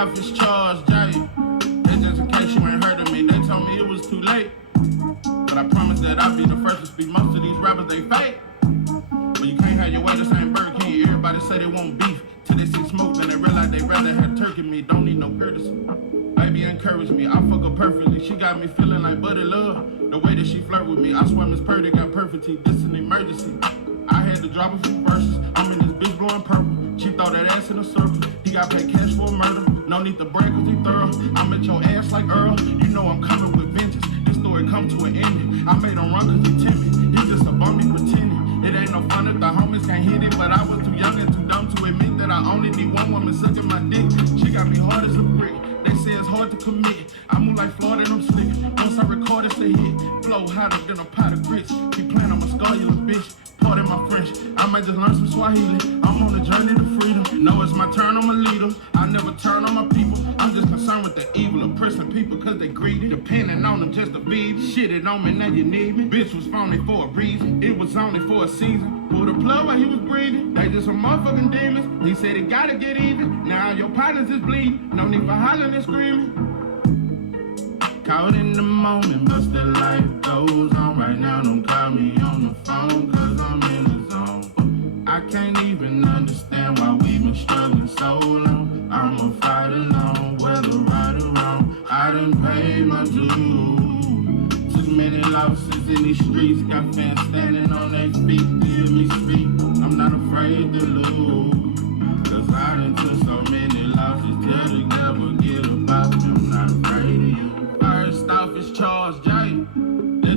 South is charged, Jay. And just in case you ain't heard of me, they told me it was too late. But I promise that I'll be the first to speak. Most of these rappers, they fake. But you can't have your way, this ain't Burger King. Everybody say they want beef. Till they see smoke, then they realize they rather have turkey meat. Don't need no courtesy. Baby encourage me, I fuck her perfectly. She got me feeling like buddy love. The way that she flirt with me, I swear Miss Purdy got perfectly. This an emergency. I had to drop a few verses. I'm in this bitch blowing purple. She throw that ass in a circle. He got paid cash for a murder. No need to brag cause he thorough. I'm at your ass like Earl. You know I'm coming with vengeance. This story come to an ending. I made him run cause he timid. He just a bummy pretending. It ain't no fun if the homies can't hit it. But I was too young and too dumb to admit that I only need one woman sucking my dick. She got me hard as a brick. They say it's hard to commit. I move like Florida and I'm slick. Once I record it's a hit. Flow hotter than a pot of grits. Keep playing, I'ma scar you, little bitch. Pardon my French, I might just learn some Swahili. I'm on a journey to freedom. Know it's my turn, I'm a leader. I never turn on my people. I'm just concerned with the evil of pressing people cause they greedy. Depending on them just to feed. Shit it on me, now you need me. Bitch was phony for a reason. It was only for a season. Pulled a plug while he was breathing. They just some motherfucking demons. He said it gotta get even. Now your partners is bleeding. No need for hollering and screaming. Caught in the moment, but still life goes on. Right now, don't call me on the phone, cause I'm in the zone. I can't even understand why we've been struggling so long. I'ma fight alone, whether right or wrong. I done paid my dues. Took many losses in these streets, got fans standing on their feet, hear me speak. I'm not afraid to lose, cause I done took so many losses till they never get about me. I'm not afraid of you. First off is Charles J.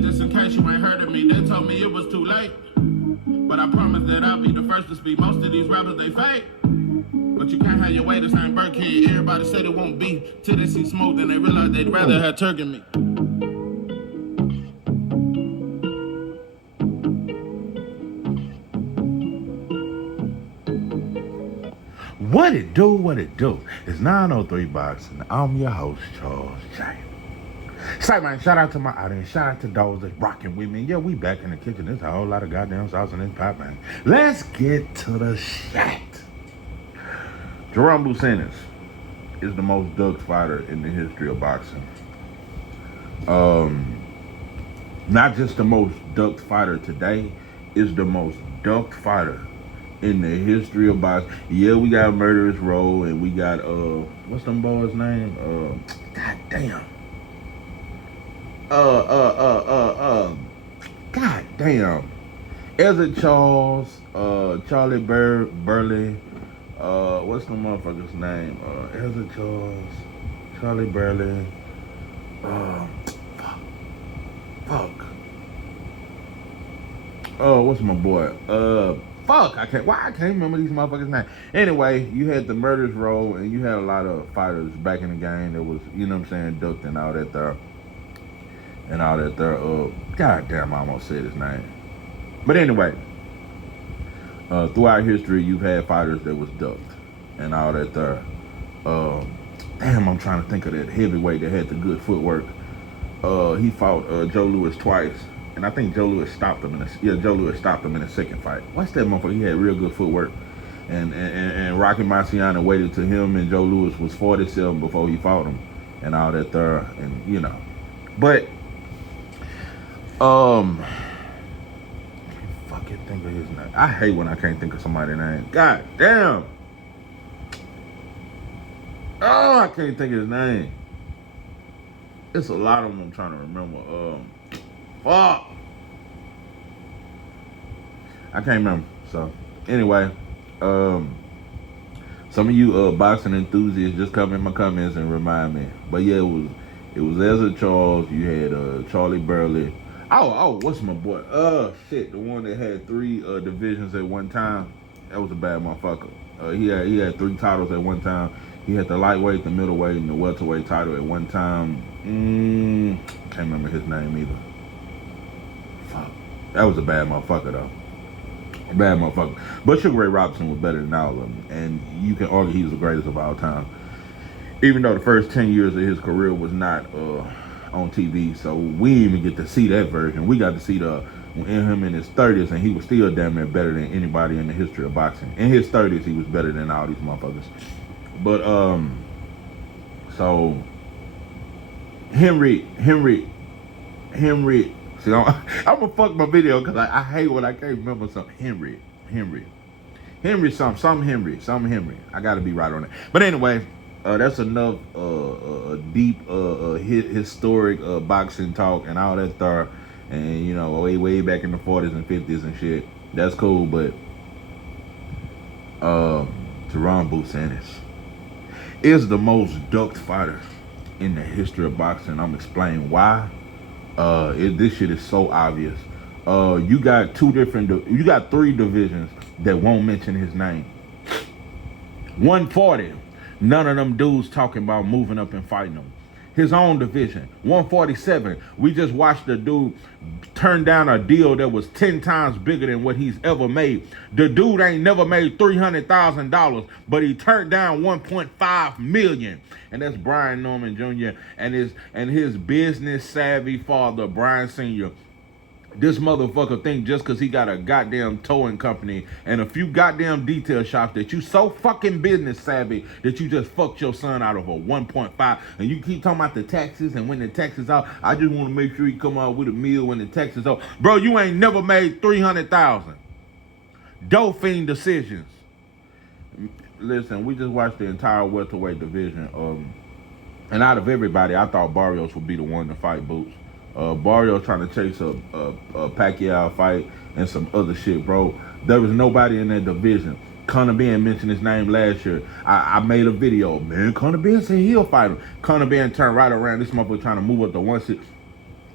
Just in case you ain't heard of me, they told me it was too late. But I promise that I'll be the first to speak. Most of these rappers, they fake. But you can't have your way, this ain't Burger King. Everybody say they won't beef. Till they see smoke, then they realize they'd rather have turkey meat. What it do, what it do? It's 903 Boxing. I'm your host, Charles J. Say, man, shout out to my audience. Shout out to those that's rocking with me. Yeah, we back in the kitchen. There's a whole lot of goddamn sauce in this pot, man. Let's get to the shit. Jaron Ennis is the most ducked fighter in the history of boxing. Not just the most ducked fighter today, is the most ducked fighter in the history of boxing. Yeah, we got Murderous Row and we got what's them boys' name? God damn. God damn. Ezra Charles, Charlie Burley, what's the motherfucker's name? Ezra Charles, Charlie Burley, fuck. Oh, what's my boy? I can't remember these motherfuckers' names. Anyway, you had the Murderous Row and you had a lot of fighters back in the game that was, you know what I'm saying, ducked and all that there. God damn, I almost said his name. But anyway, throughout history, you've had fighters that was ducked and all that there. Damn, I'm trying to think of that heavyweight that had the good footwork. He fought Joe Louis twice, and I think Joe Louis stopped him in the second fight. What's that motherfucker? He had real good footwork. And Rocky Marciano waited till him and Joe Louis was 47 before he fought him and all that there, and you know. But fucking think of his name. I hate when I can't think of somebody's name. God damn. Oh, I can't think of his name. It's a lot of them I'm trying to remember. Fuck. I can't remember. So anyway, some of you boxing enthusiasts just come in my comments and remind me. But yeah, it was Ezra Charles. You had Charlie Burley. Oh, what's my boy? Shit, the one that had 3 divisions at one time. That was a bad motherfucker. He had 3 titles at one time. He had the lightweight, the middleweight, and the welterweight title at one time. Can't remember his name either. Fuck. That was a bad motherfucker though. A bad motherfucker. But Sugar Ray Robinson was better than all of them, and you can argue he was the greatest of all time. Even though the first 10 years of his career was not on TV, so we didn't even get to see that version. We got to see him in his 30s, and he was still damn near better than anybody in the history of boxing. In his 30s, he was better than all these motherfuckers. But So Henry. See, I'm gonna fuck my video because I hate when I can't remember something. Henry, something Henry. I gotta be right on it. But anyway, that's enough deep historic boxing talk and all that stuff. And you know, way back in the 40s and 50s and shit. That's cool, but Jaron Ennis is the most ducked fighter in the history of boxing. I'm explaining why. This shit is so obvious. You got three divisions that won't mention his name. 140, none of them dudes talking about moving up and fighting him. His own division, 147, we just watched the dude turn down a deal that was 10 times bigger than what he's ever made. The dude ain't never made $300,000, but he turned down $1.5 million. And that's Brian Norman Jr. and his business savvy father, Brian Sr. This motherfucker think just because he got a goddamn towing company and a few goddamn detail shops that you so fucking business savvy that you just fucked your son out of a 1.5. And you keep talking about the taxes, and when the taxes out, I just want to make sure he come out with a meal when the taxes out. Bro, you ain't never made $300,000. Dope fiend decisions. Listen, we just watched the entire welterweight division. And out of everybody, I thought Barrios would be the one to fight Boots. Barrios trying to chase a Pacquiao fight and some other shit, bro. There was nobody in that division. Conor Ben mentioned his name last year. I made a video, man. Conor Ben said he'll fight him. Conor Ben turned right around. This motherfucker trying to move up to 160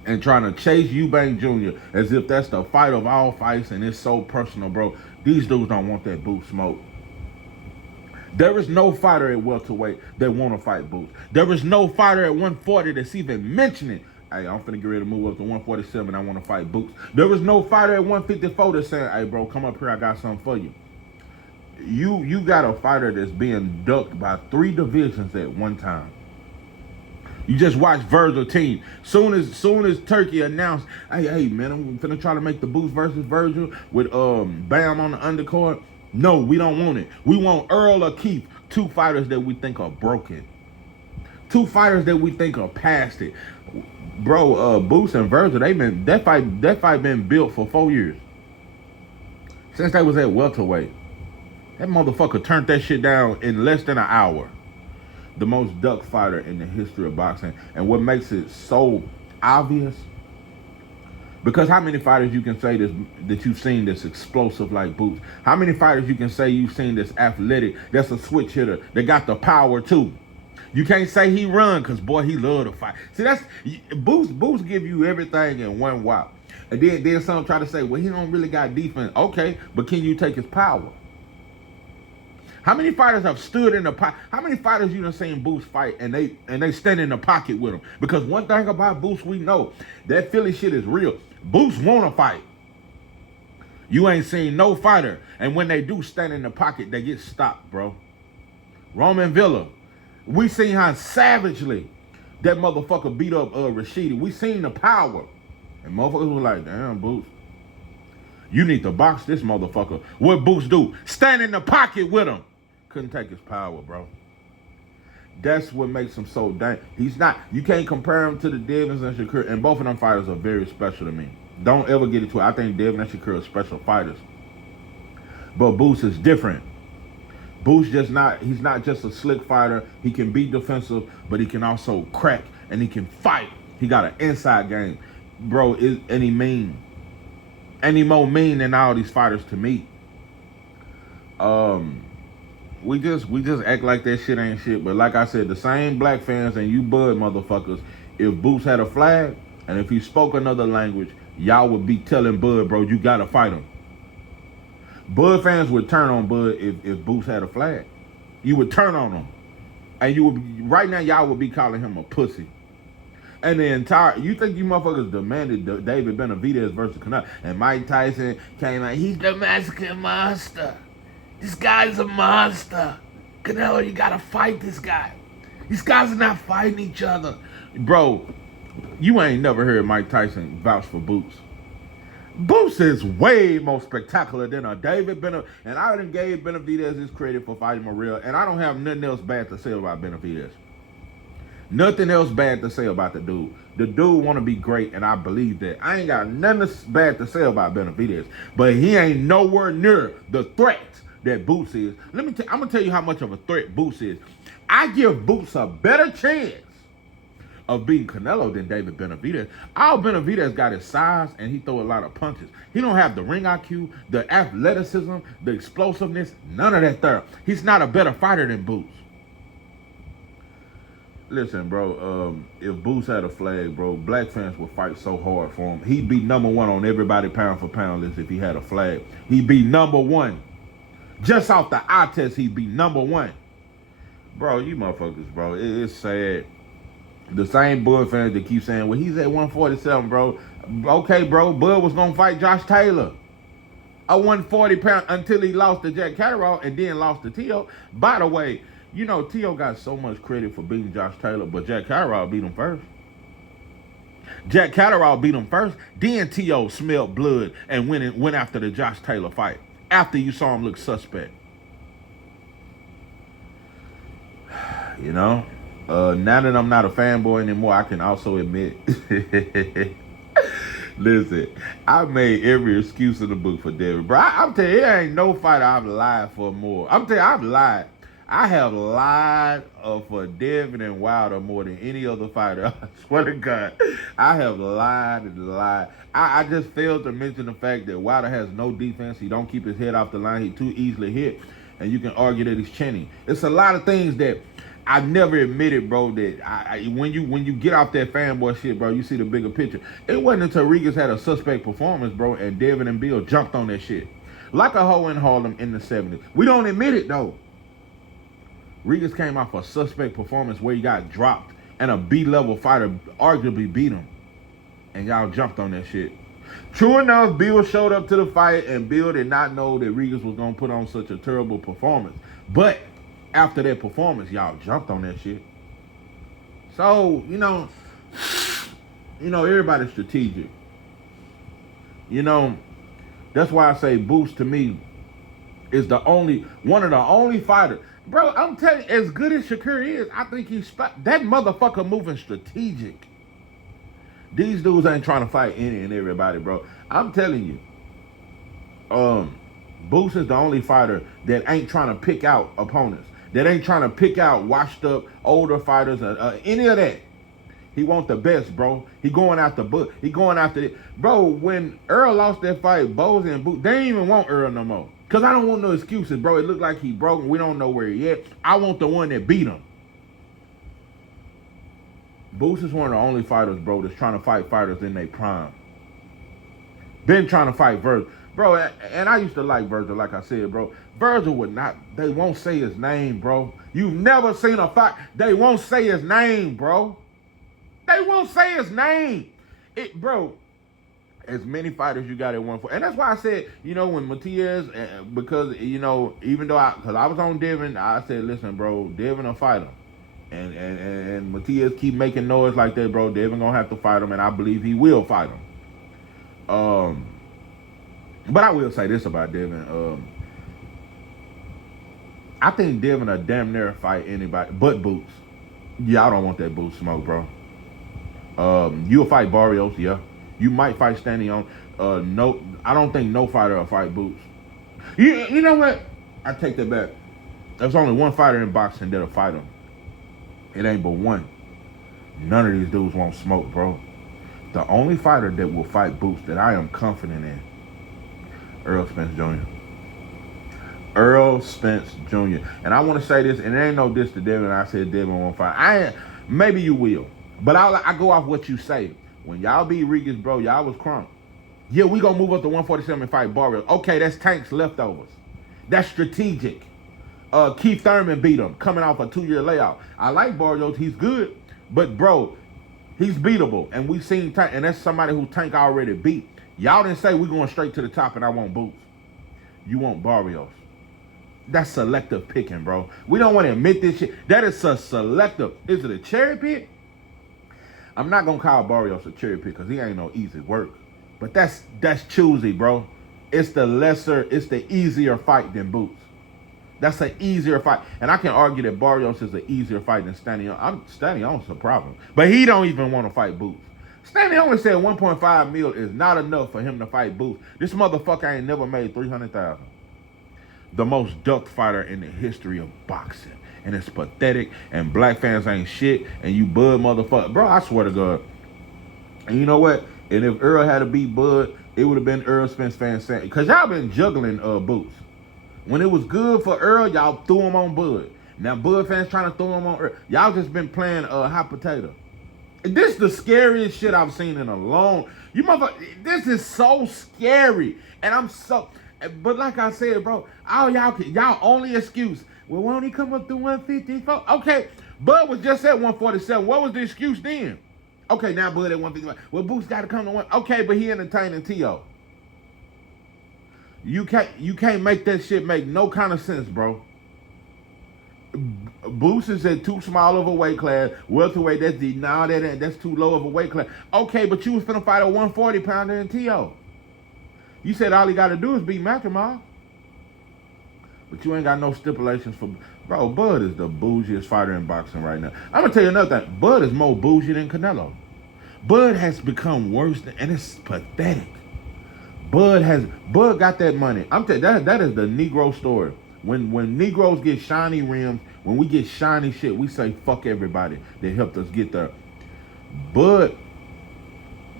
and trying to chase Eubank Jr. as if that's the fight of all fights and it's so personal, bro. These dudes don't want that Boot smoke. There is no fighter at welterweight that want to fight Boots. There is no fighter at 140 that's even mentioning, hey, I'm finna get ready to move up to 147. I want to fight Boots. There was no fighter at 154 that's saying, hey, bro, come up here. I got something for you. You got a fighter that's being ducked by 3 divisions at one time. You just watch Virgil team. Soon as Turkey announced, hey, man, I'm finna try to make the Boots versus Virgil with Bam on the undercard. No, we don't want it. We want Earl or Keith, 2 fighters that we think are broken. 2 fighters that we think are past it. Bro, Boots and Virgil, that fight been built for 4 years. Since they was at welterweight. That motherfucker turned that shit down in less than an hour. The most duck fighter in the history of boxing. And what makes it so obvious, because how many fighters you can say that you've seen that's explosive like Boots? How many fighters you can say you've seen that's athletic, that's a switch hitter, that got the power too? You can't say he run, because, boy, he love to fight. See, that's Boots give you everything in one whop. And then some try to say, well, he don't really got defense. Okay, but can you take his power? How many fighters have stood in the pocket? How many fighters you done seen Boots fight and they stand in the pocket with him? Because one thing about Boots we know, that Philly shit is real. Boots want to fight. You ain't seen no fighter, and when they do stand in the pocket, they get stopped, bro. Roman Villa, we seen how savagely that motherfucker beat up Rashidi. We seen the power. And motherfuckers was like, damn, Boots, you need to box this motherfucker. What Boots do? Stand in the pocket with him. Couldn't take his power, bro. That's what makes him so dang. You can't compare him to the Devins and Shakur, and both of them fighters are very special to me. Don't ever get it to it. I think Devin and Shakur are special fighters. But Boots is different. Boots he's not just a slick fighter. He can be defensive, but he can also crack, and he can fight. He got an inside game. Bro, and he mean. And he more mean than all these fighters to me. We just act like that shit ain't shit. But like I said, the same black fans and you Bud motherfuckers, if Boots had a flag and if he spoke another language, y'all would be telling Bud, bro, you gotta fight him. Bud fans would turn on Bud if Boots had a flag. You would turn on him. And right now y'all would be calling him a pussy. And you think you motherfuckers demanded David Benavidez versus Canelo, and Mike Tyson came out, he's the Mexican monster. This guy's a monster. Canelo, you gotta fight this guy. These guys are not fighting each other. Bro, you ain't never heard Mike Tyson vouch for Boots. Boots is way more spectacular than a David Benavidez. And I done gave Benavidez his credit for fighting Morrell, and I don't have nothing else bad to say about Benavidez. Nothing else bad to say about the dude. The dude want to be great, and I believe that. I ain't got nothing bad to say about Benavidez, but he ain't nowhere near the threat that Boots is. I'm gonna tell you how much of a threat Boots is. I give Boots a better chance of beating Canelo than David Benavidez. All Benavidez got his size, and he throw a lot of punches. He don't have the ring IQ, the athleticism, the explosiveness, none of that there. He's not a better fighter than Boots. Listen, bro, if Boots had a flag, bro, black fans would fight so hard for him. He'd be number one on everybody pound for pound list if he had a flag. He'd be number one. Just off the eye test, he'd be number one. Bro, you motherfuckers, bro, it's sad. The same Bud fans that keep saying, well, he's at 147, bro. Okay, bro, Bud was going to fight Josh Taylor. A 140 pound until he lost to Jack Catterall and then lost to T.O. By the way, you know, T.O. got so much credit for beating Josh Taylor, but Jack Catterall beat him first. Jack Catterall beat him first, then T.O. smelled blood and went after the Josh Taylor fight, after you saw him look suspect. You know? Now that I'm not a fanboy anymore, I can also admit, listen, I made every excuse in the book for Devin. Bro, I'm telling you, there ain't no fighter I've lied for more. I'm telling you, I've lied. I have lied for Devin and Wilder more than any other fighter. I swear to God, I have lied and lied. I just failed to mention the fact that Wilder has no defense. He don't keep his head off the line. He too easily hit. And you can argue that he's chinny. It's a lot of things that I never admitted, bro, that when you get off that fanboy shit, bro, you see the bigger picture. It wasn't until Regis had a suspect performance, bro, and Devin and Bill jumped on that shit. Like a hoe in Harlem in the 70s. We don't admit it, though. Regis came off a suspect performance where he got dropped, and a B-level fighter arguably beat him. And y'all jumped on that shit. True enough, Bill showed up to the fight, and Bill did not know that Regis was going to put on such a terrible performance. But after that performance, y'all jumped on that shit. So, you know, everybody's strategic. You know, that's why I say Boots to me is one of the only fighters. Bro, I'm telling you, as good as Shakur is, I think that motherfucker moving strategic. These dudes ain't trying to fight any and everybody, bro. I'm telling you, Boots is the only fighter that ain't trying to pick out opponents. That ain't trying to pick out washed up older fighters or any of that. He want the best, bro. He going after Book. He going after it. Bro, when Earl lost that fight, Bozy and Boot, they ain't even want Earl no more. Because I don't want no excuses, bro. It looked like he broke and we don't know where he at. I want the one that beat him. Boots is one of the only fighters, bro, that's trying to fight fighters in their prime. Been trying to fight Virgil. Bro, and I used to like Virgil, like I said, bro. Virgil would not, they won't say his name, bro. You've never seen a fight, they won't say his name, bro. They won't say his name. Bro, as many fighters you got at 140. And that's why I said, you know, when Matias, because, you know, even though because I was on Devin, I said, listen, bro, Devin will fight him. And Matias keep making noise like that, bro. Devin gonna have to fight him, and I believe he will fight him. But I will say this about Devin. I think Devin will damn near fight anybody but Boots. Y'all don't want that Boots smoke, bro. You'll fight Barrios, yeah. You might fight Stanley on. No, I don't think no fighter will fight Boots. You know what? I take that back. There's only one fighter in boxing that'll fight him. It ain't but one. None of these dudes won't smoke, bro. The only fighter that will fight Boots that I am confident in, Earl Spence Jr. Earl Spence Jr. And I want to say this, and it ain't no diss to Devin. I said Devin won't fight. Maybe you will. But I go off what you say. When y'all beat Regis, bro, y'all was crunk. Yeah, we gonna move up to 147 and fight Barrios. Okay, that's Tank's leftovers. That's strategic. Keith Thurman beat him, coming off a 2-year layoff. I like Barrios, he's good. But, bro, he's beatable. And we seen Tank, and that's somebody who Tank already beat. Y'all didn't say we're going straight to the top and I want Boots. You want Barrios. That's selective picking, bro. We don't want to admit this shit. That is a selective. Is it a cherry pick? I'm not going to call Barrios a cherry pick because he ain't no easy work. But that's choosy, bro. It's the easier fight than Boots. That's an easier fight. And I can argue that Barrios is an easier fight than Stanley. Stanley's a problem. But he don't even want to fight Boots. Stanley only said 1.5 mil is not enough for him to fight Boots. This motherfucker ain't never made 300,000. The most ducked fighter in the history of boxing. And it's pathetic. And black fans ain't shit. And you Bud motherfucker. Bro, I swear to God. And you know what? And if Earl had to beat Bud, it would have been Earl Spence fans saying, because y'all been juggling Boots. When it was good for Earl, y'all threw him on Bud. Now Bud fans trying to throw him on Earl. Y'all just been playing hot potato. This is the scariest shit I've seen in a long. You motherfucker, this is so scary. And I'm so. But like I said, bro, all y'all only excuse. Well, why don't he come up to 154? Okay, Bud was just at 147. What was the excuse then? Okay, now Bud at 155. Well, Boots got to come to one. Okay, but he entertaining T.O. You can't make that shit make no kind of sense, bro. Boots is at too small of a weight class. Welterweight, that's too low of a weight class. Okay, but you was finna fight a 140 pounder in T.O. You said all he got to do is beat Macklemore. But you ain't got no stipulations for... Bro, Bud is the bougiest fighter in boxing right now. I'm going to tell you another thing. Bud is more bougie than Canelo. Bud has become worse and it's pathetic. Bud got that money. I'm telling you, that is the Negro story. When Negroes get shiny rims, when we get shiny shit, we say fuck everybody that helped us get there. But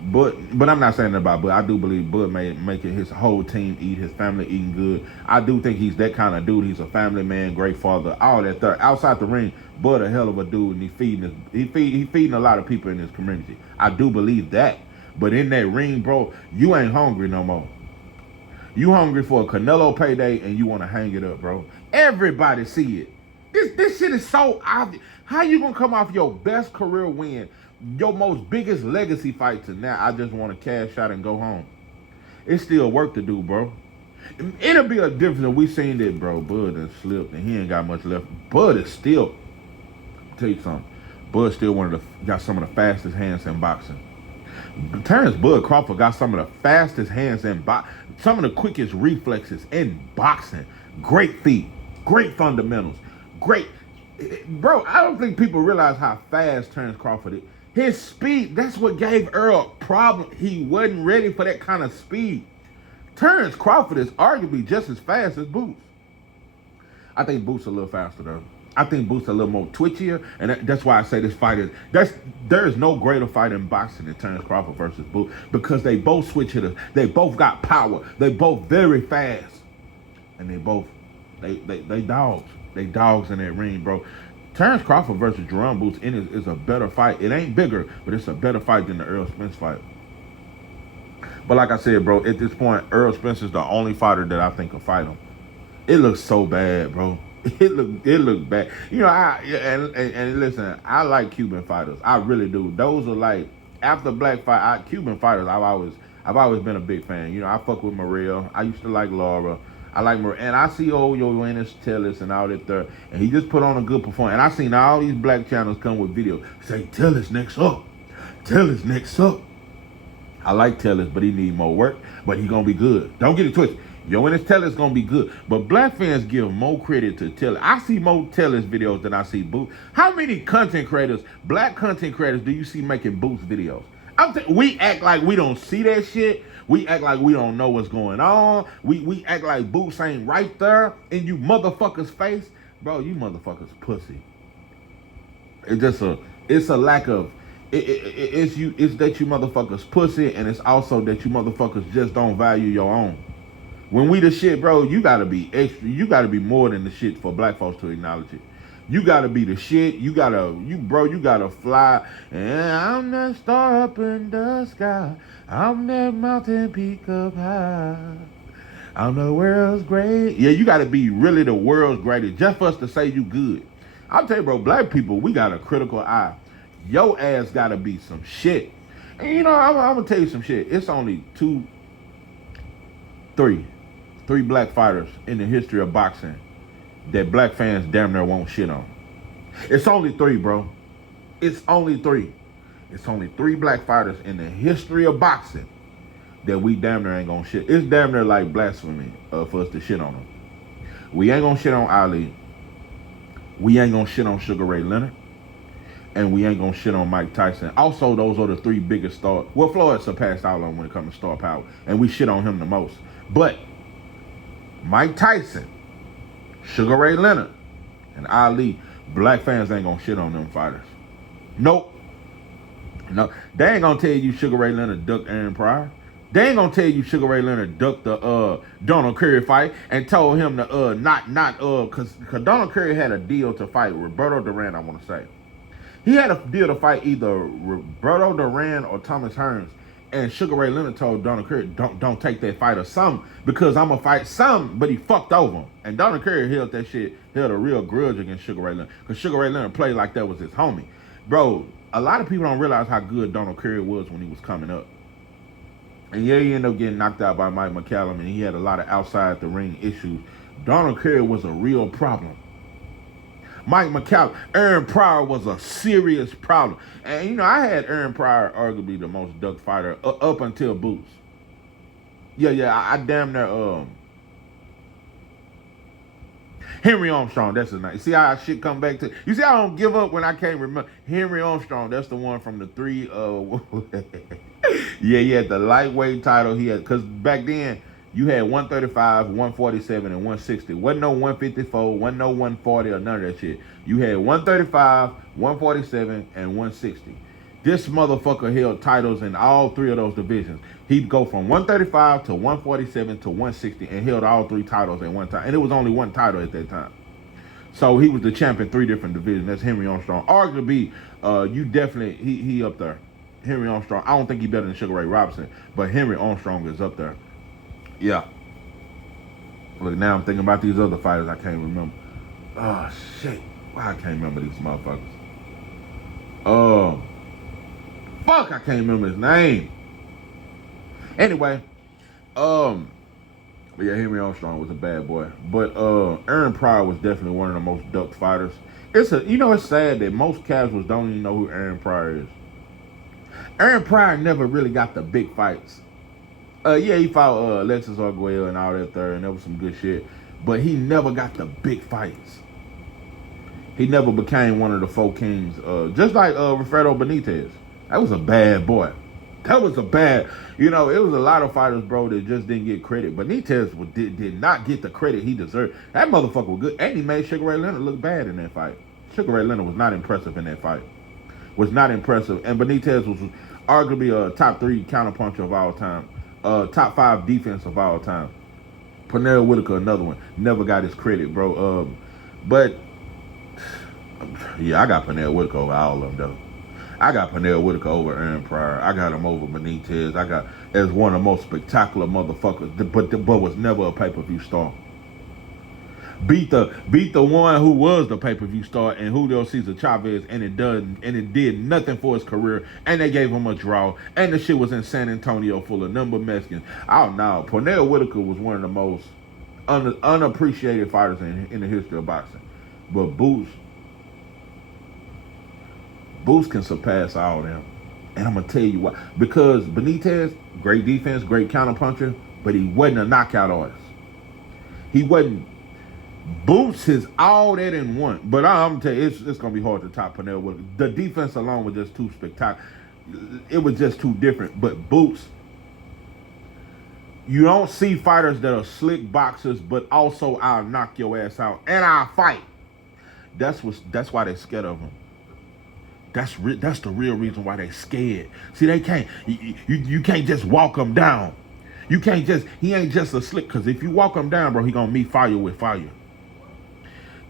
I'm not saying that about Bud. I do believe Bud making his whole team eat, his family eating good. I do think he's that kind of dude. He's a family man, great father, all that there. Outside the ring, Bud a hell of a dude, and he feeding a lot of people in his community. I do believe that. But in that ring, bro, you ain't hungry no more. You hungry for a Canelo payday and you want to hang it up, bro. Everybody see it. This shit is so obvious. How you gonna come off your best career win, your most biggest legacy fight to now, I just want to cash out and go home? It's still work to do, bro. It'll be a difference if we seen that, bro. Bud done slipped and he ain't got much left. Bud is still, I'll tell you something, Bud still got some of the fastest hands in boxing. Terence Crawford got some of the fastest hands in boxing, some of the quickest reflexes in boxing. Great feet, great fundamentals, great. Bro, I don't think people realize how fast Terence Crawford is. His speed, that's what gave Earl a problem. He wasn't ready for that kind of speed. Terence Crawford is arguably just as fast as Boots. I think Boots a little faster though. I think Boots a little more twitchier, and that's why I say this fight is, there is no greater fight in boxing than Terence Crawford versus Boots, because they both switch hitters, they both got power, they both very fast, and they dogs. They dogs in that ring, bro. Terence Crawford versus Jaron Boots is a better fight. It ain't bigger, but it's a better fight than the Earl Spence fight. But like I said, bro, at this point, Earl Spence is the only fighter that I think can fight him. It looks so bad, bro. It looked bad. You know, and listen, I like Cuban fighters. I really do. Those are like, after black fight, Cuban fighters, I've always been a big fan. You know, I fuck with Maria. I used to like Laura. I like Maria. And I see Naoya Inoue, Terence, and all that there. And he just put on a good performance. And I seen all these black channels come with videos. Say, Terence next up. Terence next up. I like Terence, but he need more work. But he gonna be good. Don't get it twisted. Inoue Terence gonna be good. But black fans give more credit to Terence. I see more Terence videos than I see Boots. How many content creators, black content creators, do you see making Boots videos? We act like we don't see that shit. We act like we don't know what's going on. We act like Boots ain't right there in you motherfuckers' face. Bro, you motherfuckers pussy. It's a lack of, it's that you motherfuckers pussy, and it's also that you motherfuckers just don't value your own. When we the shit, bro, you gotta be extra. You gotta be more than the shit for black folks to acknowledge it. You gotta be the shit. You gotta fly. And I'm that star up in the sky. I'm that mountain peak up high. I'm the world's great. Yeah, you gotta be really the world's greatest just for us to say you good. I'll tell you, bro, black people, we got a critical eye. Your ass gotta be some shit. And you know, I'm gonna tell you some shit. It's only three black fighters in the history of boxing that black fans damn near won't shit on. It's only three, bro. It's only three. It's only three black fighters in the history of boxing that we damn near ain't gonna shit. It's damn near like blasphemy for us to shit on them. We ain't gonna shit on Ali. We ain't gonna shit on Sugar Ray Leonard. And we ain't gonna shit on Mike Tyson. Also, those are the three biggest stars. Well, Floyd surpassed all of them when it comes to star power. And we shit on him the most. But Mike Tyson, Sugar Ray Leonard, and Ali, black fans ain't gonna shit on them fighters. Nope. No, they ain't gonna tell you Sugar Ray Leonard ducked Aaron Pryor. They ain't gonna tell you Sugar Ray Leonard ducked the Donald Curry fight and told him to cause Donald Curry had a deal to fight Roberto Duran, I wanna say. He had a deal to fight either Roberto Duran or Thomas Hearns. And Sugar Ray Leonard told Donald Curry, don't take that fight or something, because I'm gonna fight some, but he fucked over him. And Donald Curry held a real grudge against Sugar Ray Leonard. Because Sugar Ray Leonard played like that was his homie. Bro, a lot of people don't realize how good Donald Curry was when he was coming up. And yeah, he ended up getting knocked out by Mike McCallum, and he had a lot of outside the ring issues. Donald Curry was a real problem. Mike McCallum, Aaron Pryor was a serious problem. And, you know, I had Aaron Pryor arguably the most ducked fighter up until Boots. Yeah, I damn near, Henry Armstrong, that's his name. See how shit come back to, you see I don't give up when I can't remember. Henry Armstrong, that's the one from the three, yeah, he had the lightweight title. He had, because back then, you had 135, 147, and 160. Wasn't no 154, wasn't no 140 or none of that shit. You had 135, 147, and 160. This motherfucker held titles in all three of those divisions. He'd go from 135 to 147 to 160 and held all three titles at one time. And it was only one title at that time. So he was the champ in three different divisions. That's Henry Armstrong. Arguably, you definitely, he up there. Henry Armstrong. I don't think he's better than Sugar Ray Robinson, but Henry Armstrong is up there. Yeah. Look, now I'm thinking about these other fighters I can't remember. Oh, shit. Why I can't remember these motherfuckers? Fuck, I can't remember his name. Anyway, but yeah, Henry Armstrong was a bad boy. But Aaron Pryor was definitely one of the most ducked fighters. It's sad that most casuals don't even know who Aaron Pryor is. Aaron Pryor never really got the big fights. Yeah, he fought Alexis Arguello and all that there, and that was some good shit. But he never got the big fights. He never became one of the four kings. Just like Rafael Benitez. That was a bad boy. That was a bad, it was a lot of fighters, bro, that just didn't get credit. Benitez did not get the credit he deserved. That motherfucker was good. And he made Sugar Ray Leonard look bad in that fight. Sugar Ray Leonard was not impressive in that fight. Was not impressive. And Benitez was arguably a top 3 counterpuncher of all time. Top 5 defense of all time. Pernell Whitaker, another one. Never got his credit, bro. But, yeah, I got Pernell Whitaker over all of them, though. I got Pernell Whitaker over Aaron Pryor. I got him over Benitez. I got as one of the most spectacular motherfuckers, but was never a pay-per-view star. Beat the one who was the pay-per-view star and Julio Cesar Chavez, and it did nothing for his career, and they gave him a draw, and the shit was in San Antonio full of number Mexicans. Oh no, Pernell Whitaker was one of the most unappreciated fighters in the history of boxing. But Boots can surpass all of them. And I'm going to tell you why. Because Benitez, great defense, great counterpuncher, but he wasn't a knockout artist. He wasn't. Boots is all that in one. But I'm telling you, it's going to be hard to top Pernell Whitaker. The defense alone was just too spectacular. It was just too different. But Boots, you don't see fighters that are slick boxers, but also I'll knock your ass out and I'll fight. That's why they're scared of him. That's the real reason why they scared. See, they can't. You can't just walk them down. You can't just. He ain't just a slick. Cause if you walk him down, bro, he gonna meet fire with fire.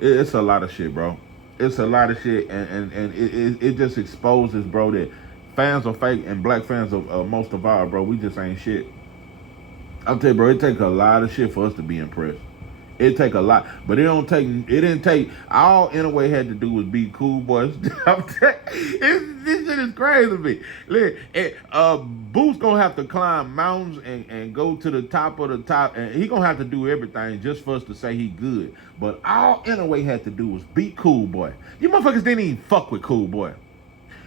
It's a lot of shit, bro. It's a lot of shit, and it just exposes, bro, that fans are fake and black fans of most of our, bro. We just ain't shit. I'll tell you, bro. It takes a lot of shit for us to be impressed. It take a lot, but it didn't take, all Inoue had to do was be cool boys. This shit is crazy to me. Boots gonna have to climb mountains and go to the top of the top, and he gonna have to do everything just for us to say he good. But all Inoue had to do was beat Cool Boy. You motherfuckers didn't even fuck with Cool Boy.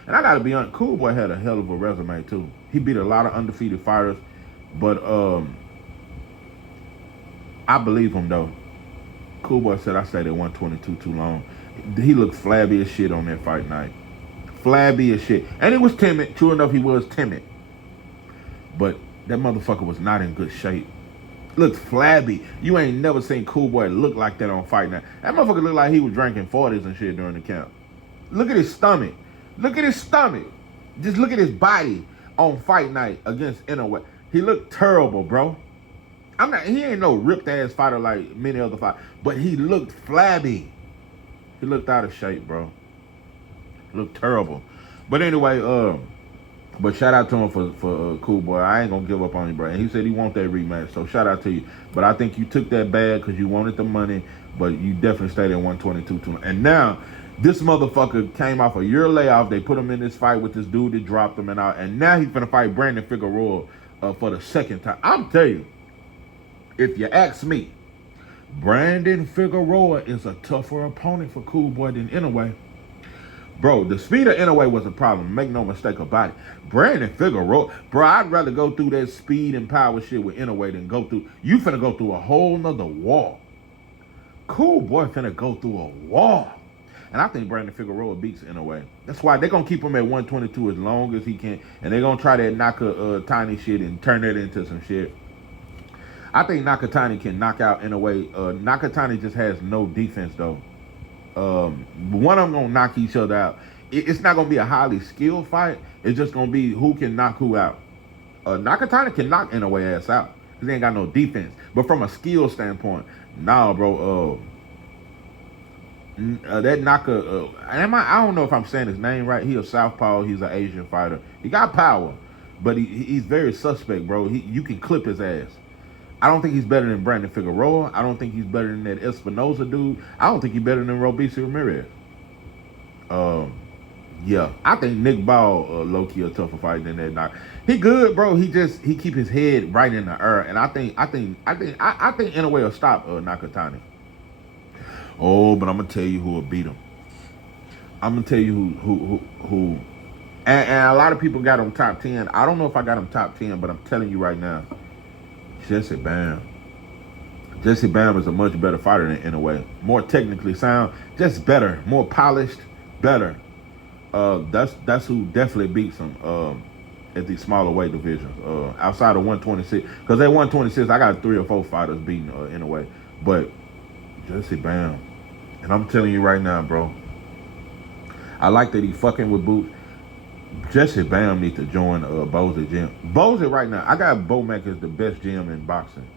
And I gotta be honest, Cool Boy had a hell of a resume too. He beat a lot of undefeated fighters, but I believe him though. Cool Boy said I stayed at 122 too long. He looked flabby as shit on that fight night. Flabby as shit. And he was timid. True enough, he was timid. But that motherfucker was not in good shape. Looked flabby. You ain't never seen Cool Boy look like that on fight night. That motherfucker looked like he was drinking 40s and shit during the camp. Look at his stomach. Look at his stomach. Just look at his body on fight night against Inoue. He looked terrible, bro. He ain't no ripped ass fighter like many other fighters, but he looked flabby. He looked out of shape, bro. Looked terrible. But anyway, but shout out to him for Cool Boy. I ain't gonna give up on you, bro. And he said he want that rematch, so shout out to you. But I think you took that bad because you wanted the money, but you definitely stayed at 122. And now, this motherfucker came off a year layoff. They put him in this fight with this dude that dropped him and now he's gonna fight Brandon Figueroa for the second time. I'm telling you, if you ask me, Brandon Figueroa is a tougher opponent for Cool Boy than Inoue. Bro, the speed of Inoue was a problem. Make no mistake about it. Brandon Figueroa, bro, I'd rather go through that speed and power shit with Inoue than go through. You finna go through a whole nother wall. Cool Boy finna go through a wall. And I think Brandon Figueroa beats Inoue. That's why they're going to keep him at 122 as long as he can. And they're going to try that Nakatani shit and turn that into some shit. I think Nakatani can knock out Inoue. Nakatani just has no defense, though. One of them going to knock each other out. It's not going to be a highly skilled fight. It's just going to be who can knock who out. Nakatani can knock Inoue ass out. Because he ain't got no defense. But from a skill standpoint, nah, bro. That Naka, I don't know if I'm saying his name right. He a southpaw. He's an Asian fighter. He got power, but he's very suspect, bro. You can clip his ass. I don't think he's better than Brandon Figueroa. I don't think he's better than that Espinosa dude. I don't think he's better than Robeisy Ramirez. Yeah, I think Nick Ball low-key a tougher fight than that Naka. He good, bro. He keep his head right in the air, and I think Inoue will stop Nakatani. Oh, but I'm gonna tell you who will beat him. I'm gonna tell you who. And a lot of people got him top 10. I don't know if I got him top 10, but I'm telling you right now, Jesse Bam. Jesse Bam is a much better fighter than Inoue. More technically sound, just better, more polished, better. That's who definitely beats him at the smaller weight divisions. Outside of 126, because at 126 I got 3 or 4 fighters beating Inoue, but Jesse Bam. And I'm telling you right now, bro, I like that he fucking with Boots. Jesse Bam needs to join Bozy gym. Bozy right now, I got Bomac as the best gym in boxing.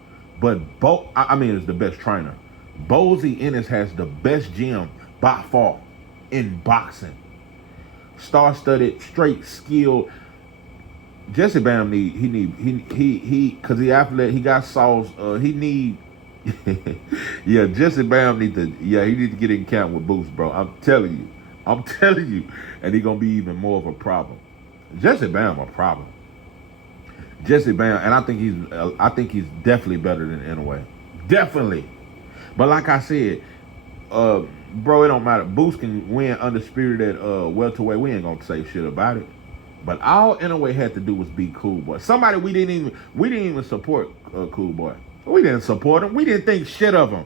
But is the best trainer. Bozy Ennis has the best gym by far in boxing. Star-studded, straight skill. Jesse Bam because he athletic, he got sauce, yeah, Jesse Bam he need to get in camp with Boots, bro. I'm telling you. And he gonna be even more of a problem. Jesse Bam a problem. Jesse Bam, and I think he's definitely better than Inoue. Definitely. But like I said, bro, it don't matter. Boots can win undisputed at welterweight. We ain't gonna say shit about it. But all Inoue had to do was beat Cool Boy. Somebody we didn't even support Cool Boy. We didn't support him. We didn't think shit of him.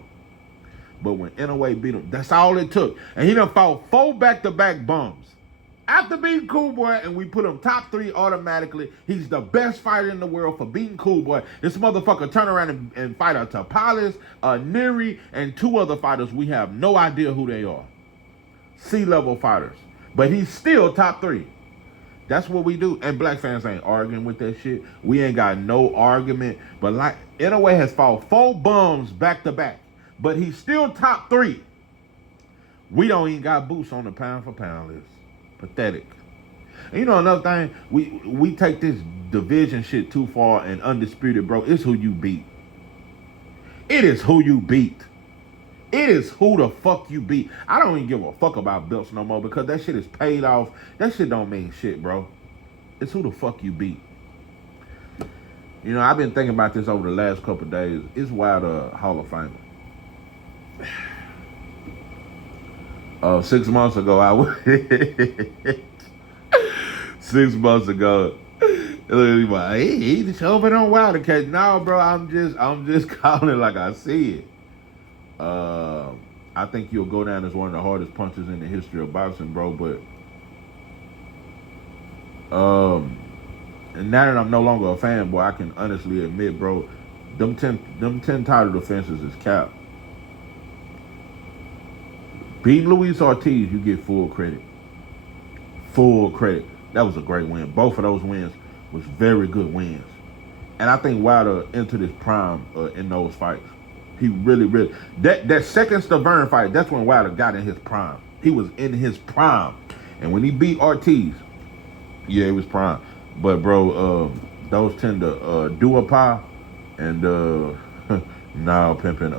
But when Inoue beat him, that's all it took. And he done fought 4 back-to-back bums. After beating Cool Boy, and we put him top 3 automatically, he's the best fighter in the world for beating Cool Boy. This motherfucker turn around and fight a Tapalis, a Neri, and 2 other fighters. We have no idea who they are. C-level fighters. But he's still top 3. That's what we do. And black fans ain't arguing with that shit. We ain't got no argument. But like Inoue has fought 4 bums back to back. But he's still top 3. We don't even got Boots on the pound for pound list. Pathetic. And you know another thing? We take this division shit too far and undisputed, bro. It's who you beat. It is who you beat. It is who the fuck you beat. I don't even give a fuck about belts no more because that shit is paid off. That shit don't mean shit, bro. It's who the fuck you beat. You know, I've been thinking about this over the last couple of days. It's Wilder Hall of Famer. 6 months ago, I was 6 months ago. He's over on Wilder case. No, bro, I'm just calling it like I see it. I think you'll go down as one of the hardest punches in the history of boxing, bro. But and now that I'm no longer a fanboy, I can honestly admit, bro, them 10 title defenses is cap. Beating Luis Ortiz, you get full credit. Full credit. That was a great win. Both of those wins was very good wins. And I think Wilder entered his prime in those fights. He really that second Stavern fight, that's when Wilder got in his prime. He was in his prime. And when he beat Ortiz, yeah, it was prime. But bro, those 10 to Duopa and nah, pimping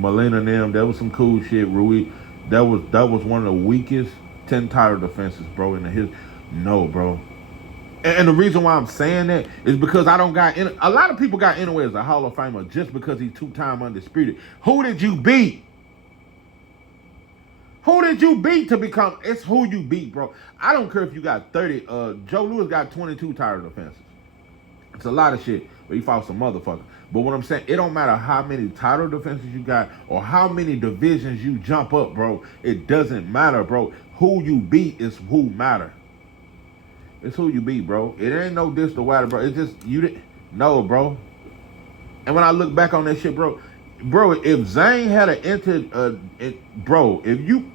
Molina and them, that was some cool shit. Rui, that was one of the weakest 10 title defenses, bro, in the history. No, bro. And the reason why I'm saying that is because I don't got a lot of people got Inoue as a Hall of Famer just because he's 2-time undisputed. Who did you beat? Who did you beat to become? It's who you beat, bro. I don't care if you got 30. Joe Louis got 22 title defenses. It's a lot of shit, but he fought some motherfuckers. But what I'm saying, it don't matter how many title defenses you got or how many divisions you jump up, bro. It doesn't matter, bro. Who you beat is who matter. It's who you beat, bro. It ain't no diss to Wilder, bro. It's just you didn't. No, bro. And when I look back on that shit, bro, if Zane had entered, bro, if you,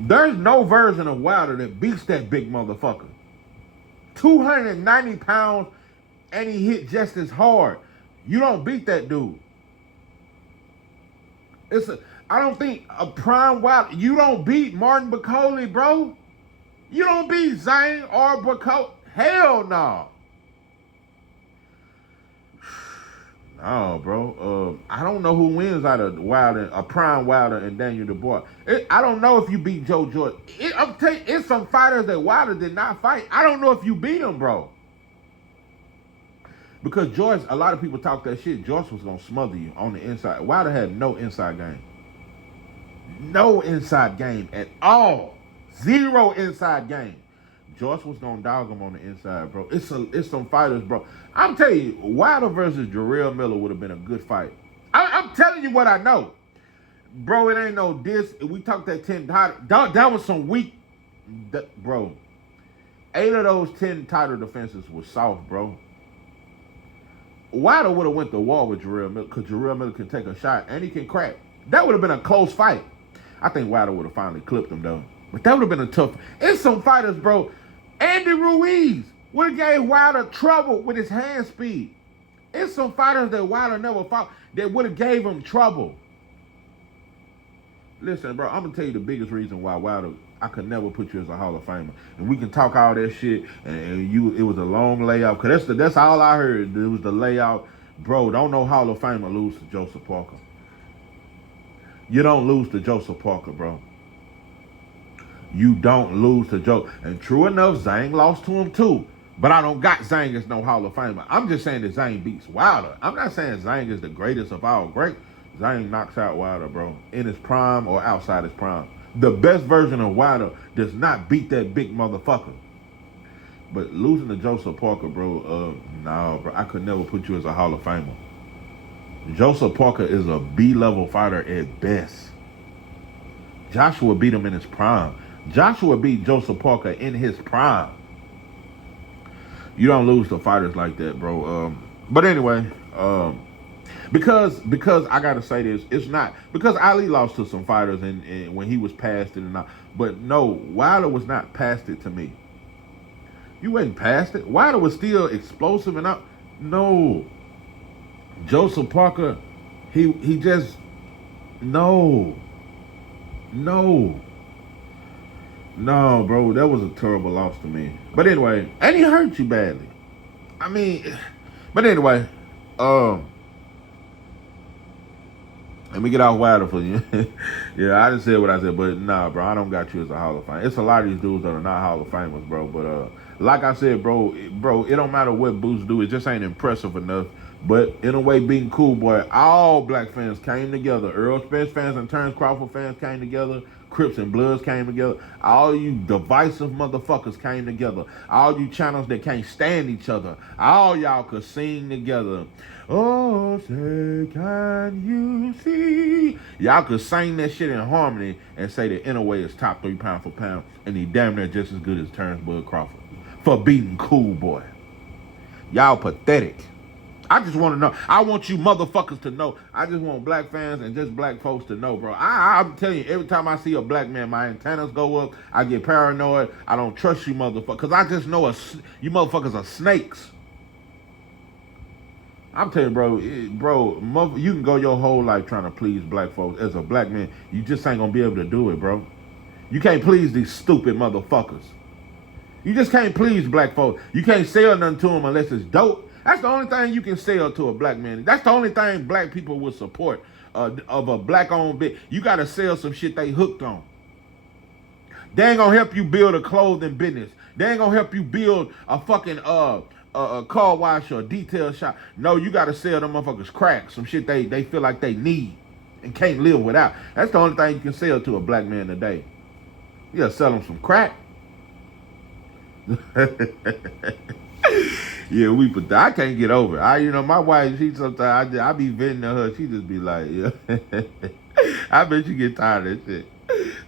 there's no version of Wilder that beats that big motherfucker. 290 pounds, and he hit just as hard. You don't beat that dude. I don't think a prime Wilder. You don't beat Martin Bacoli, bro. You don't beat Zane or Bacoli. Hell no. No, bro. I don't know who wins out of Wilder, a prime Wilder and Daniel Dubois. I don't know if you beat Joe Jordan. I'm telling you, it's some fighters that Wilder did not fight. I don't know if you beat them, bro. Because Joyce, a lot of people talk that shit. Joyce was going to smother you on the inside. Wilder had no inside game. No inside game at all. Zero inside game. Joyce was going to dog him on the inside, bro. It's some fighters, bro. I'm telling you, Wilder versus Jarrell Miller would have been a good fight. I'm telling you what I know. Bro, it ain't no diss. We talked that 10 title. That was some weak. Bro, 8 of those 10 title defenses were soft, bro. Wilder would have went to war with Jarrell Miller because Jarrell Miller can take a shot and he can crack. That would have been a close fight. I think Wilder would have finally clipped him, though. But that would have been a tough. It's some fighters, bro. Andy Ruiz would have gave Wilder trouble with his hand speed. It's some fighters that Wilder never fought that would have gave him trouble. Listen, bro, I'm going to tell you the biggest reason why Wilder, I could never put you as a Hall of Famer. And we can talk all that shit, and it was a long layout. Because that's all I heard. It was the layout. Bro, don't no Hall of Famer lose to Joseph Parker. You don't lose to Joseph Parker, bro. You don't lose to Joe. And true enough, Zane lost to him too. But I don't got Zane as no Hall of Famer. I'm just saying that Zane beats Wilder. I'm not saying Zane is the greatest of all great. Zane knocks out Wilder, bro. In his prime or outside his prime. The best version of Wilder does not beat that big motherfucker. But losing to Joseph Parker, bro, no, bro. I could never put you as a Hall of Famer. Joseph Parker is a B-level fighter at best. Joshua beat him in his prime. Joshua beat Joseph Parker in his prime. You don't lose to fighters like that, bro. But anyway, because I gotta say this, it's not because Ali lost to some fighters and when he was past it and not. But no, Wilder was not past it to me. You wasn't past it. Wilder was still explosive and up. No, Joseph Parker, he just no, bro, that was a terrible loss to me. But anyway, and he hurt you badly. I mean, but anyway, let me get off Wilder for you. Yeah, I just said what I said, but nah, bro, I don't got you as a Hall of Famer. It's a lot of these dudes that are not Hall of Famers, bro. But like I said, bro, it don't matter what Boots do. It just ain't impressive enough. But in a way, being cool, boy, all black fans came together. Earl Spence fans and Terence Crawford fans came together. Crips and Bloods came together. All you divisive motherfuckers came together. All you channels that can't stand each other. All y'all could sing together. Oh, say, can you see? Y'all could sing that shit in harmony and say that Inoue is top 3 pound for pound, and he damn near just as good as Terence Crawford for beating Cool Boy. Y'all pathetic. I just want to know. I want you motherfuckers to know. I just want black fans and just black folks to know, bro. I'm telling you, every time I see a black man, my antennas go up. I get paranoid. I don't trust you motherfuckers. Because I just know you motherfuckers are snakes. I'm telling you, bro, you can go your whole life trying to please black folks. As a black man, you just ain't going to be able to do it, bro. You can't please these stupid motherfuckers. You just can't please black folks. You can't sell nothing to them unless it's dope. That's the only thing you can sell to a black man. That's the only thing black people will support of a black-owned bit. You got to sell some shit they hooked on. They ain't going to help you build a clothing business. They ain't going to help you build a fucking a car wash or a detail shop. No, you got to sell them motherfuckers crack, some shit they feel like they need and can't live without. That's the only thing you can sell to a black man today. You got to sell them some crack. Yeah, but I can't get over it. My wife, she sometimes I be venting to her. She just be like, yeah. I bet you get tired of that shit.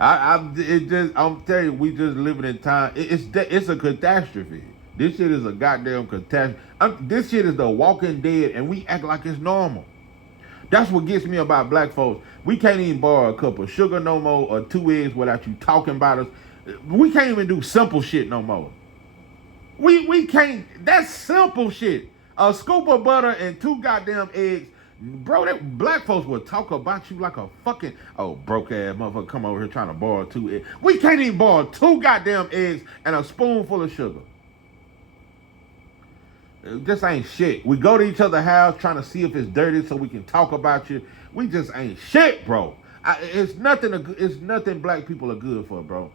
I'm telling you, we just living in time. It's a catastrophe. This shit is a goddamn catastrophe. This shit is the Walking Dead, and we act like it's normal. That's what gets me about black folks. We can't even borrow a cup of sugar no more or 2 eggs without you talking about us. We can't even do simple shit no more. We can't. That's simple shit. A scoop of butter and 2 goddamn eggs. Bro, that black folks will talk about you like a fucking, broke ass motherfucker come over here trying to borrow 2 eggs. We can't even borrow 2 goddamn eggs and a spoonful of sugar. This ain't shit. We go to each other's house trying to see if it's dirty so we can talk about you. We just ain't shit, bro. It's nothing black people are good for, bro.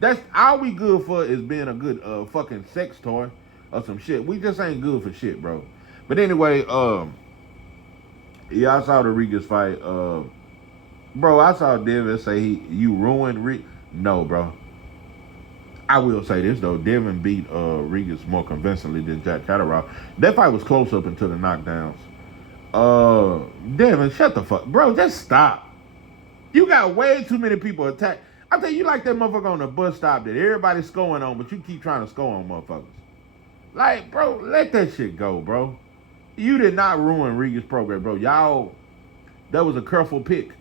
That's all we good for is being a good fucking sex toy or some shit. We just ain't good for shit, bro. But anyway, yeah, I saw the Regis fight. Bro, I saw Devin say you ruined Regis. No, bro. I will say this though, Devin beat Regis more convincingly than Jack Catterall. That fight was close up until the knockdowns. Devin, shut the fuck, bro. Just stop. You got way too many people attack. I tell you, like that motherfucker on the bus stop that everybody's scoring on, but you keep trying to score on motherfuckers. Like, bro, let that shit go, bro. You did not ruin Regis' program, bro. Y'all, that was a careful pick.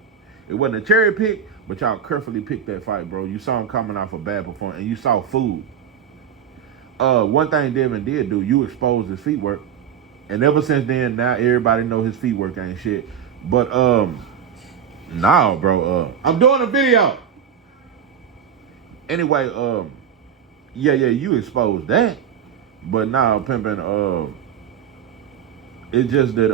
It wasn't a cherry pick, but y'all carefully picked that fight, bro. You saw him coming off a bad performance, and you saw food. One thing Devin did do, you exposed his feet work. And ever since then, now everybody know his feet work ain't shit. But, nah, bro, I'm doing a video. Anyway, yeah, you exposed that. But now, pimping, it's just that,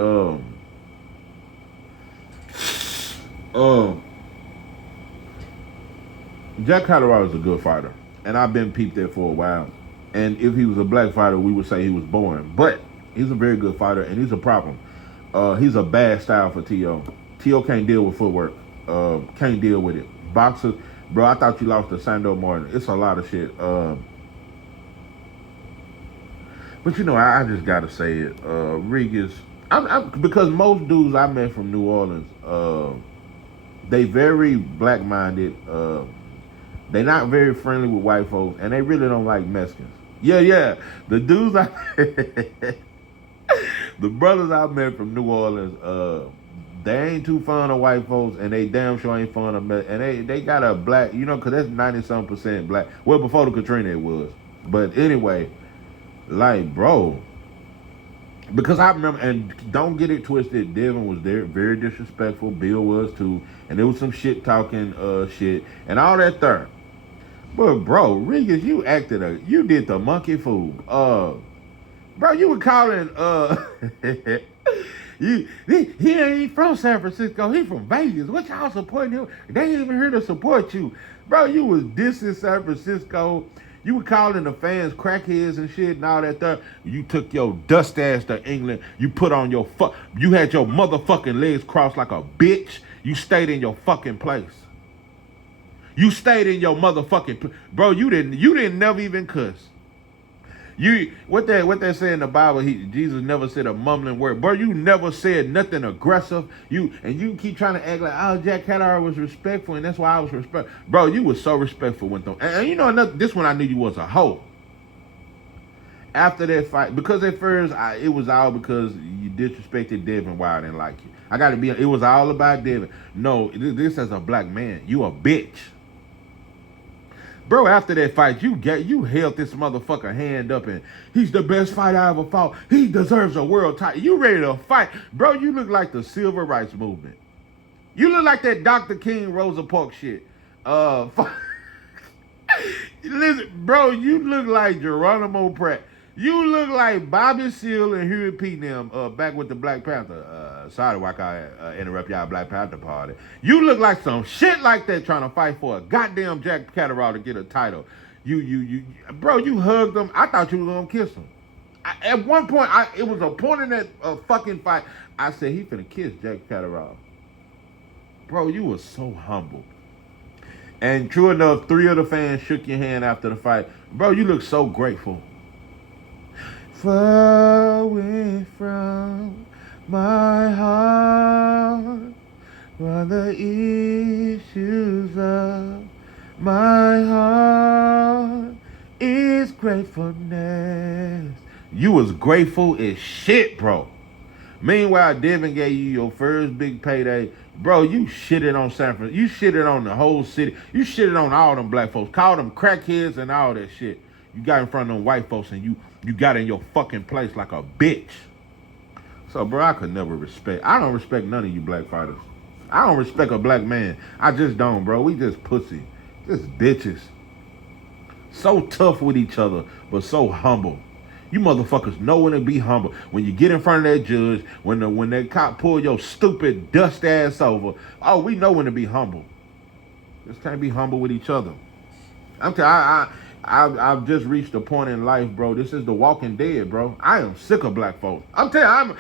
Jack Catterall is a good fighter. And I've been peeped there for a while. And if he was a black fighter, we would say he was boring. But he's a very good fighter, and he's a problem. He's a bad style for T.O. T.O. can't deal with footwork. Can't deal with it. Boxers, bro, I thought you lost to Sando Martin. It's a lot of shit. But you know, I just gotta say it. Regis, because most dudes I met from New Orleans, they very black-minded. They not very friendly with white folks, and they really don't like Mexicans. Yeah. The dudes the brothers I met from New Orleans, they ain't too fond of white folks, and they damn sure ain't fond of and they got a black, you know, because that's 90-some% black. Well, before the Katrina it was. But anyway, like, bro, because I remember, and don't get it twisted, Devin was there, very disrespectful, Bill was too, and there was some shit talking shit, and all that there. But bro, Regis, you did the monkey fool. Bro, you were calling, he ain't from San Francisco, he from Vegas. What y'all supporting him? They ain't even here to support you. Bro, you was dissing San Francisco. You were calling the fans crackheads and shit and all that stuff. You took your dust ass to England. You put on you had your motherfucking legs crossed like a bitch. You stayed in your fucking place. You stayed in your motherfucking bro. You didn't never even cuss. What they say in the Bible? Jesus never said a mumbling word, bro. You never said nothing aggressive. You keep trying to act like, oh, Jack Cattar was respectful, and that's why I was respectful, bro. You was so respectful with them, and you know this one I knew you was a hoe. After that fight, because at first it was all because you disrespected Devin Wilder and like you. I gotta be. It was all about Devin. No, this as a black man, you a bitch. Bro, after that fight, you held this motherfucker hand up and he's the best fight I ever fought. He deserves a world title. You ready to fight? Bro, you look like the civil rights movement. You look like that Dr. King Rosa Parks shit. Listen, bro, you look like Geronimo Pratt. You look like Bobby Seale and Huey P. them back with the Black Panther. Sorry, why I interrupt y'all Black Panther party. You look like some shit like that trying to fight for a goddamn Jack Cattar to get a title. Bro, you hugged him. I thought you were gonna kiss him. At one point, it was a point in that fucking fight. I said he finna kiss Jack Cattar. Bro, you were so humble. And true enough, 3 of the fans shook your hand after the fight. Bro, you look so grateful. Far away from my heart are the issues of my heart is gratefulness. You was grateful as shit, bro. Meanwhile, Devin gave you your first big payday. Bro, you shitted on San Francisco. You shitted on the whole city. You shitted on all them black folks. Called them crackheads and all that shit. You got in front of them white folks and you got in your fucking place like a bitch. So, bro, I could never respect. I don't respect none of you black fighters. I don't respect a black man. I just don't, bro. We just pussy. Just bitches. So tough with each other, but so humble. You motherfuckers know when to be humble. When you get in front of that judge, when that cop pull your stupid dust ass over, oh, we know when to be humble. Just can't be humble with each other. I've just reached a point in life, bro. This is the Walking Dead, bro. I am sick of black folks. I'm telling you,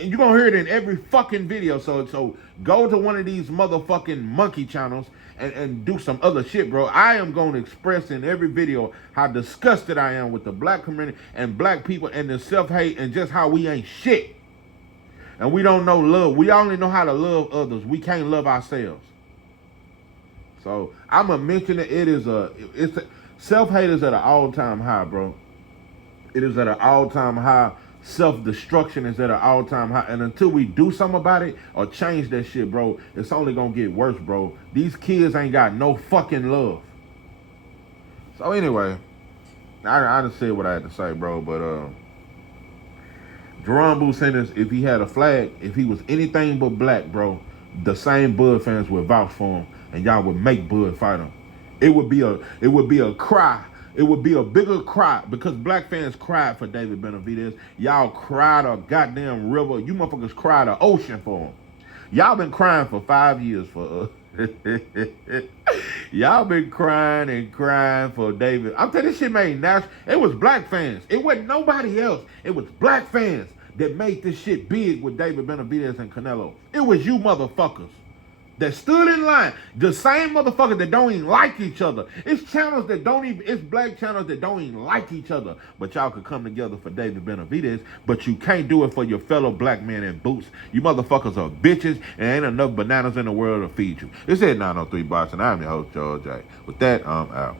you're gonna hear it in every fucking video. So go to one of these motherfucking monkey channels and do some other shit, bro. I am gonna express in every video how disgusted I am with the black community and black people and the self-hate and just how we ain't shit. And we don't know love. We only know how to love others. We can't love ourselves. So I'm gonna mention that self-hate is at an all-time high, bro. It is at an all-time high. Self-destruction is at an all-time high. And until we do something about it or change that shit, bro, it's only gonna get worse, bro. These kids ain't got no fucking love. So anyway, I just said what I had to say, bro. But Jaron Ennis, if he had a flag, if he was anything but black, bro, the same Bud fans would vouch for him and y'all would make Bud fight him. It would be a cry. It would be a bigger cry because black fans cried for David Benavidez. Y'all cried a goddamn river. You motherfuckers cried an ocean for him. Y'all been crying for 5 years for y'all been crying and crying for David. I'm telling you, this shit made national. It was black fans. It wasn't nobody else. It was black fans that made this shit big with David Benavidez and Canelo. It was you motherfuckers that stood in line. The same motherfuckers that don't even like each other. It's black channels that don't even like each other. But y'all could come together for David Benavidez, but you can't do it for your fellow black man in boots. You motherfuckers are bitches, and ain't enough bananas in the world to feed you. This is 903 Boxing. I'm your host, George J. With that, I'm out.